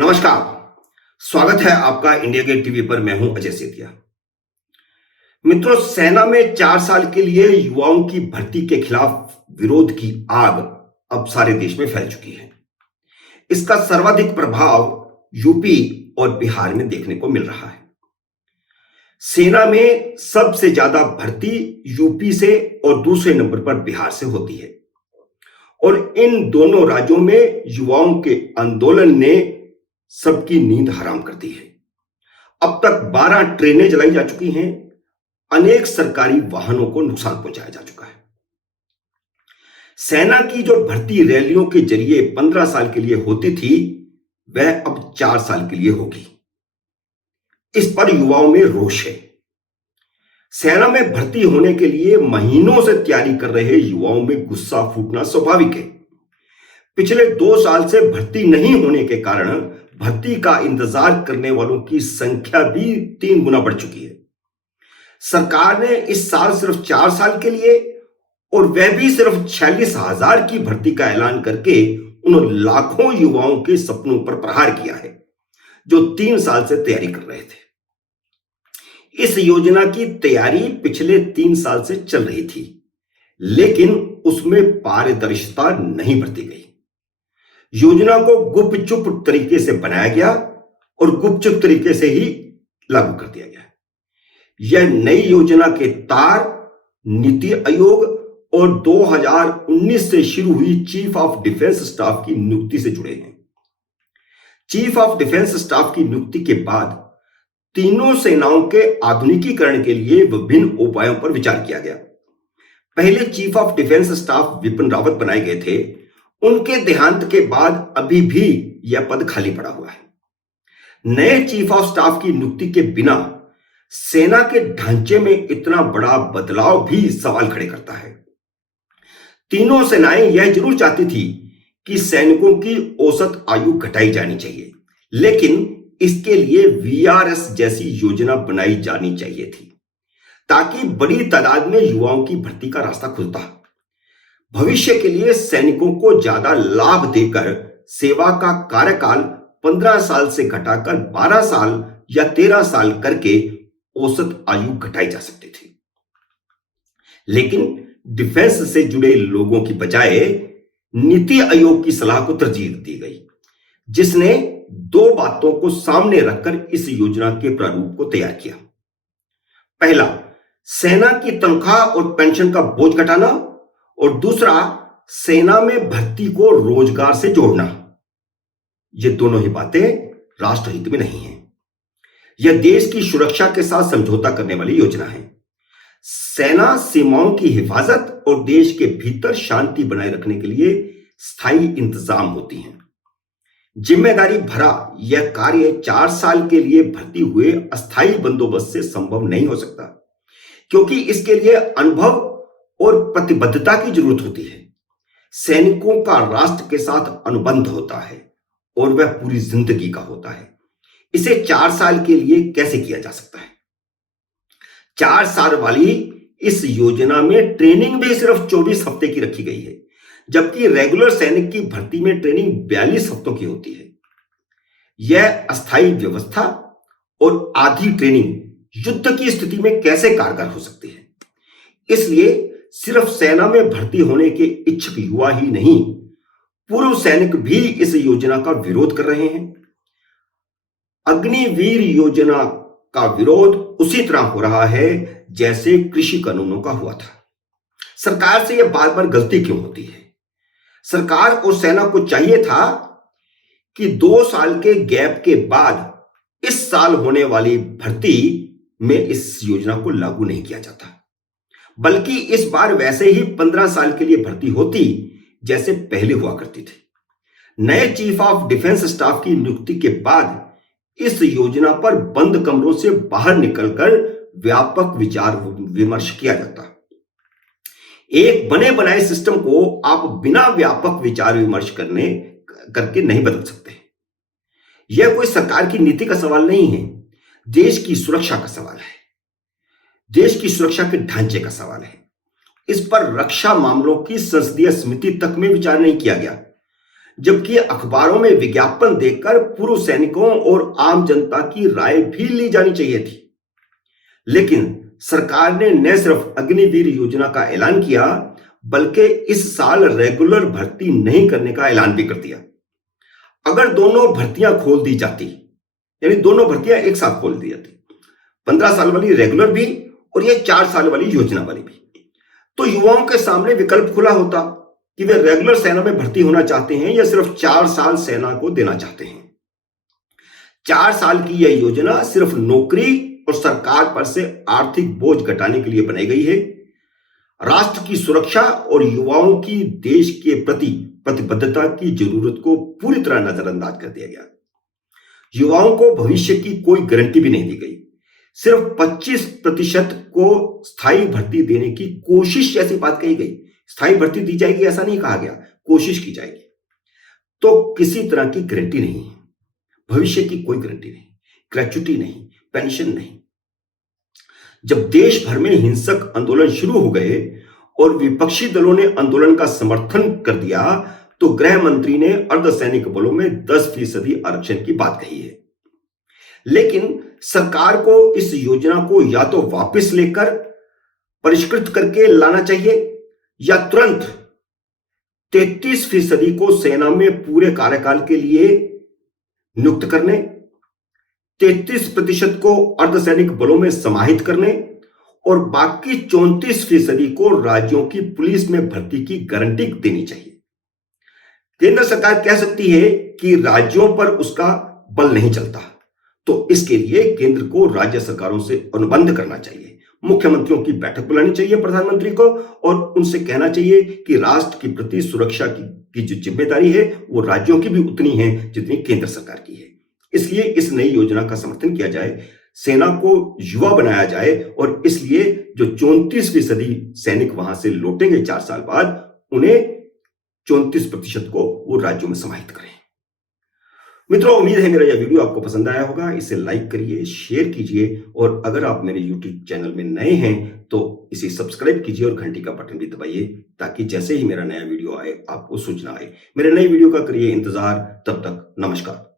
नमस्कार। स्वागत है आपका इंडिया गेट टीवी पर। मैं हूं अजय सेठिया। मित्रों, सेना में 4 साल के लिए युवाओं की भर्ती के खिलाफ विरोध की आग अब सारे देश में फैल चुकी है। इसका सर्वाधिक प्रभाव यूपी और बिहार में देखने को मिल रहा है। सेना में सबसे ज्यादा भर्ती यूपी से और दूसरे नंबर पर बिहार से होती है और इन दोनों राज्यों में युवाओं के आंदोलन ने सबकी नींद हराम कर दी है। अब तक 12 ट्रेनें जलाई जा चुकी हैं, अनेक सरकारी वाहनों को नुकसान पहुंचाया जा चुका है। सेना की जो भर्ती रैलियों के जरिए 15 साल के लिए होती थी, वह अब 4 साल के लिए होगी। इस पर युवाओं में रोष है। सेना में भर्ती होने के लिए महीनों से तैयारी कर रहे युवाओं में गुस्सा फूटना स्वाभाविक है। पिछले 2 साल से भर्ती नहीं होने के कारण भर्ती का इंतजार करने वालों की संख्या भी 3 गुना बढ़ चुकी है। सरकार ने इस साल सिर्फ 4 साल के लिए और वह भी सिर्फ 46,000 की भर्ती का ऐलान करके उन लाखों युवाओं के सपनों पर प्रहार किया है जो 3 साल से तैयारी कर रहे थे। इस योजना की तैयारी पिछले 3 साल से चल रही थी, लेकिन उसमें पारदर्शिता नहीं बरती गई। योजना को गुपचुप तरीके से बनाया गया और गुपचुप तरीके से ही लागू कर दिया गया। यह नई योजना के तार नीति आयोग और 2019 से शुरू हुई चीफ ऑफ डिफेंस स्टाफ की नियुक्ति से जुड़े हैं। चीफ ऑफ डिफेंस स्टाफ की नियुक्ति के बाद तीनों सेनाओं के आधुनिकीकरण के लिए विभिन्न उपायों पर विचार किया गया। पहले chief of defence staff Vipin Rawat बनाए गए थे। उनके देहांत के बाद अभी भी यह पद खाली पड़ा हुआ है। नए चीफ ऑफ स्टाफ की नियुक्ति के बिना सेना के ढांचे में इतना बड़ा बदलाव भी सवाल खड़े करता है। तीनों सेनाएं यह जरूर चाहती थी कि सैनिकों की औसत आयु घटाई जानी चाहिए, लेकिन इसके लिए वीआरएस जैसी योजना बनाई जानी चाहिए थी ताकि बड़ी तादाद में युवाओं की भर्ती का रास्ता खुलता। भविष्य के लिए सैनिकों को ज्यादा लाभ देकर सेवा का कार्यकाल 15 साल से घटाकर 12 साल या 13 साल करके औसत आयु घटाई जा सकती थी। लेकिन डिफेंस से जुड़े लोगों की बजाय नीति आयोग की सलाह को तरजीह दी गई, जिसने 2 बातों को सामने रखकर इस योजना के प्रारूप को तैयार किया। पहला, सेना की तनख्वाह और पेंशन का बोझ घटाना और दूसरा, सेना में भर्ती को रोजगार से जोड़ना। ये दोनों ही बातें राष्ट्रहित में नहीं है। यह देश की सुरक्षा के साथ समझौता करने वाली योजना है। सेना सीमाओं की हिफाजत और देश के भीतर शांति बनाए रखने के लिए स्थायी इंतजाम होती हैं। जिम्मेदारी भरा यह कार्य 4 साल के लिए भर्ती हुए अस्थायी बंदोबस्त से संभव नहीं हो सकता, क्योंकि इसके लिए अनुभव और प्रतिबद्धता की जरूरत होती है। सैनिकों का राष्ट्र के साथ अनुबंध होता है और वह पूरी जिंदगी का होता है। इसे 4 साल के लिए कैसे किया जा सकता है? 4 साल वाली इस योजना में ट्रेनिंग भी सिर्फ 24 हफ्ते की रखी गई है, जबकि रेगुलर सैनिक की भर्ती में ट्रेनिंग 42 हफ्तों की होती है। यह अस्थायी व्यवस्था और आधी ट्रेनिंग युद्ध की स्थिति में कैसे कारगर हो सकती है? इसलिए सिर्फ सेना में भर्ती होने के इच्छुक युवा ही नहीं, पूर्व सैनिक भी इस योजना का विरोध कर रहे हैं। अग्निवीर योजना का विरोध उसी तरह हो रहा है जैसे कृषि कानूनों का हुआ था। सरकार से यह बार बार गलती क्यों होती है? सरकार और सेना को चाहिए था कि 2 साल के गैप के बाद इस साल होने वाली भर्ती में इस योजना को लागू नहीं किया जाता, बल्कि इस बार वैसे ही 15 साल के लिए भर्ती होती जैसे पहले हुआ करती थी। नए चीफ ऑफ डिफेंस स्टाफ की नियुक्ति के बाद इस योजना पर बंद कमरों से बाहर निकलकर व्यापक विचार विमर्श किया जाता। एक बने बनाए सिस्टम को आप बिना व्यापक विचार विमर्श करके नहीं बदल सकते। यह कोई सरकार की नीति का सवाल नहीं है, देश की सुरक्षा का सवाल है, देश की सुरक्षा के ढांचे का सवाल है। इस पर रक्षा मामलों की संसदीय समिति तक में विचार नहीं किया गया। जबकि अखबारों में विज्ञापन देकर पूर्व सैनिकों और आम जनता की राय भी ली जानी चाहिए थी। लेकिन सरकार ने न सिर्फ अग्निवीर योजना का ऐलान किया, बल्कि इस साल रेगुलर भर्ती नहीं करने का ऐलान भी कर दिया। अगर दोनों भर्तियां खोल दी जाती, यानी दोनों भर्तियां एक साथ खोल दी जाती, 15 साल वाली रेगुलर भी और ये 4 साल वाली योजना वाली भी, तो युवाओं के सामने विकल्प खुला होता कि वे रेगुलर सेना में भर्ती होना चाहते हैं या सिर्फ 4 साल सेना को देना चाहते हैं। 4 साल की यह योजना सिर्फ नौकरी और सरकार पर से आर्थिक बोझ घटाने के लिए बनाई गई है। राष्ट्र की सुरक्षा और युवाओं की देश के प्रति प्रतिबद्धता की जरूरत को पूरी तरह नजरअंदाज कर दिया गया। युवाओं को भविष्य की कोई गारंटी भी नहीं दी गई। सिर्फ 25% को स्थायी भर्ती देने की कोशिश जैसी बात कही गई। स्थायी भर्ती दी जाएगी ऐसा नहीं कहा गया, कोशिश की जाएगी। तो किसी तरह की गारंटी नहीं है, भविष्य की कोई गारंटी नहीं, ग्रेच्युटी नहीं, पेंशन नहीं। जब देश भर में हिंसक आंदोलन शुरू हो गए और विपक्षी दलों ने आंदोलन का समर्थन कर दिया, तो गृह मंत्री ने अर्धसैनिक बलों में 10% आरक्षण की बात कही है। लेकिन सरकार को इस योजना को या तो वापस लेकर परिष्कृत करके लाना चाहिए या तुरंत 33% को सेना में पूरे कार्यकाल के लिए नियुक्त करने, 33% को अर्धसैनिक बलों में समाहित करने और बाकी 34% को राज्यों की पुलिस में भर्ती की गारंटी देनी चाहिए। केंद्र सरकार कह सकती है कि राज्यों पर उसका बल नहीं चलता, तो इसके लिए केंद्र को राज्य सरकारों से अनुबंध करना चाहिए। मुख्यमंत्रियों की बैठक बुलानी चाहिए प्रधानमंत्री को और उनसे कहना चाहिए कि राष्ट्र के प्रति सुरक्षा की जो जिम्मेदारी है वो राज्यों की भी उतनी है जितनी केंद्र सरकार की है। इसलिए इस नई योजना का समर्थन किया जाए, सेना को युवा बनाया जाए और इसलिए जो 34% सैनिक वहां से लौटेंगे 4 साल बाद, उन्हें 34% को वो राज्यों में समाहित करें। मित्रों, उम्मीद है मेरा यह वीडियो आपको पसंद आया होगा। इसे लाइक करिए, शेयर कीजिए और अगर आप मेरे YouTube चैनल में नए हैं तो इसे सब्सक्राइब कीजिए और घंटी का बटन भी दबाइए ताकि जैसे ही मेरा नया वीडियो आए आपको सूचना आए। मेरे नए वीडियो का करिए इंतजार। तब तक नमस्कार।